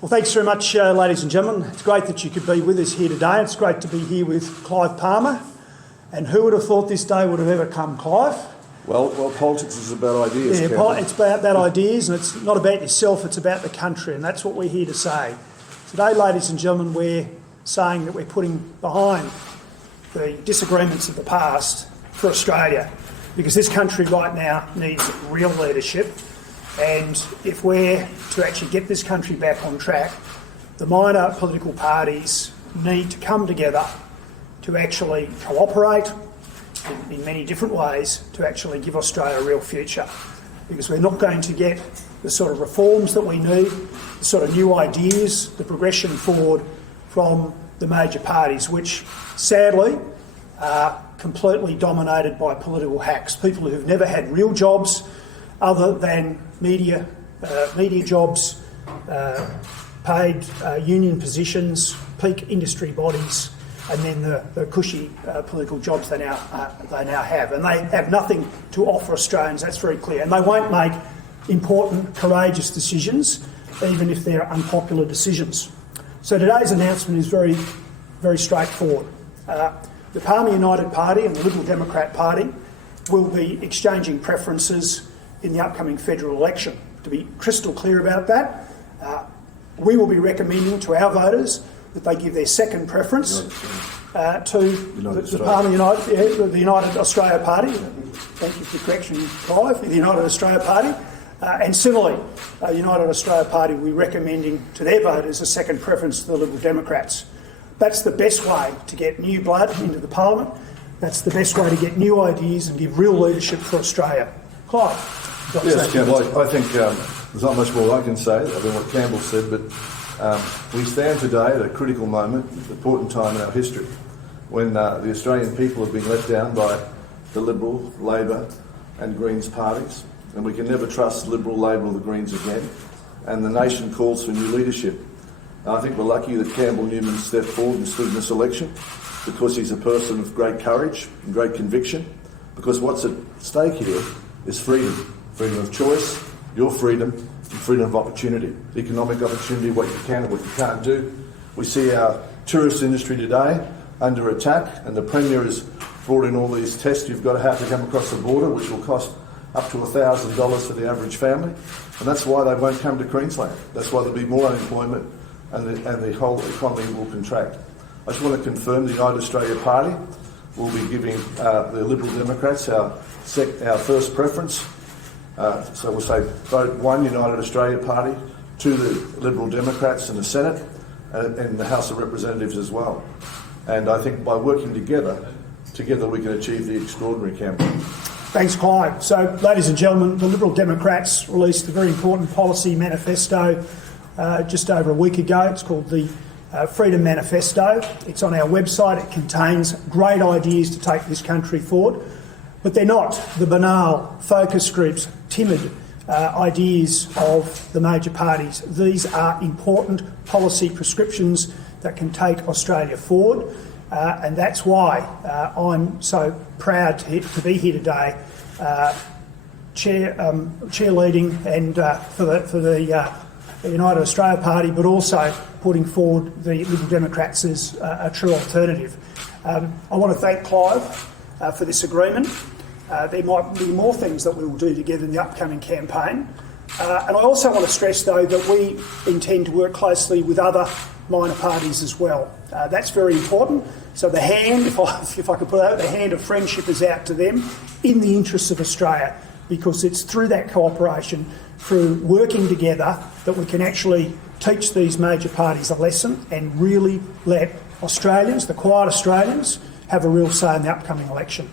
Well, thanks very much, ladies and gentlemen. It's great that you could be with us here today. It's great to be here with Clive Palmer. And who would have thought this day would have ever come, Clive? Well, politics is about ideas. Yeah, it's about ideas, and it's not about yourself, it's about the country, and that's what we're here to say. Today, ladies and gentlemen, we're saying that we're putting behind the disagreements of the past for Australia, because this country right now needs real leadership. And if we're to actually get this country back on track, the minor political parties need to come together to actually cooperate in many different ways to actually give Australia a real future. Because we're not going to get the sort of reforms that we need, the sort of new ideas, the progression forward from the major parties, which sadly are completely dominated by political hacks, people who've never had real jobs other than media jobs, paid union positions, peak industry bodies, and then the cushy political jobs they now have. And they have nothing to offer Australians, that's very clear. And they won't make important, courageous decisions, even if they're unpopular decisions. So today's announcement is very, very straightforward. The Palmer United Party and the Liberal Democrat Party will be exchanging preferences in the upcoming federal election. To be crystal clear about that, we will be recommending to our voters that they give their second preference to the Palmer United, the United Australia Party. Thank you for the correction, Clive, the United Australia Party. And similarly, the United Australia Party will be recommending to their voters a second preference to the Liberal Democrats. That's the best way to get new blood into the Parliament. That's the best way to get new ideas and give real leadership for Australia. Clive. Yes, Campbell, I think there's not much more I can say than what Campbell said, but we stand today at a critical moment, an important time in our history, when the Australian people have been let down by the Liberal, Labor and Greens parties, and we can never trust Liberal, Labor or the Greens again, and the nation calls for new leadership. And I think we're lucky that Campbell Newman stepped forward and stood in this election, because he's a person of great courage and great conviction, because what's at stake here is freedom. Freedom of choice, your freedom, and freedom of opportunity. Economic opportunity, what you can and what you can't do. We see our tourist industry today under attack, and the Premier has brought in all these tests you've got to have to come across the border, which will cost up to $1,000 for the average family. And that's why they won't come to Queensland. That's why there'll be more unemployment and the whole economy will contract. I just want to confirm the United Australia Party will be giving the Liberal Democrats our first preference. So we'll say vote 1 United Australia Party, 2 the Liberal Democrats in the Senate and the House of Representatives as well. And I think by working together we can achieve the extraordinary, Campbell. Thanks, Clive. So, ladies and gentlemen, the Liberal Democrats released a very important policy manifesto just over a week ago. It's called the Freedom Manifesto. It's on our website. It contains great ideas to take this country forward. But they're not the banal focus groups, timid ideas of the major parties. These are important policy prescriptions that can take Australia forward, and that's why I'm so proud to be here today, cheerleading and for the United Australia Party, but also putting forward the Liberal Democrats as a true alternative. I want to thank Clive for this agreement. There might be more things that we will do together in the upcoming campaign. And I also want to stress, though, that we intend to work closely with other minor parties as well. That's very important. So the hand, if I could put it out, the hand of friendship is out to them in the interests of Australia, because it's through that cooperation, through working together, that we can actually teach these major parties a lesson and really let Australians, the quiet Australians, have a real say in the upcoming election.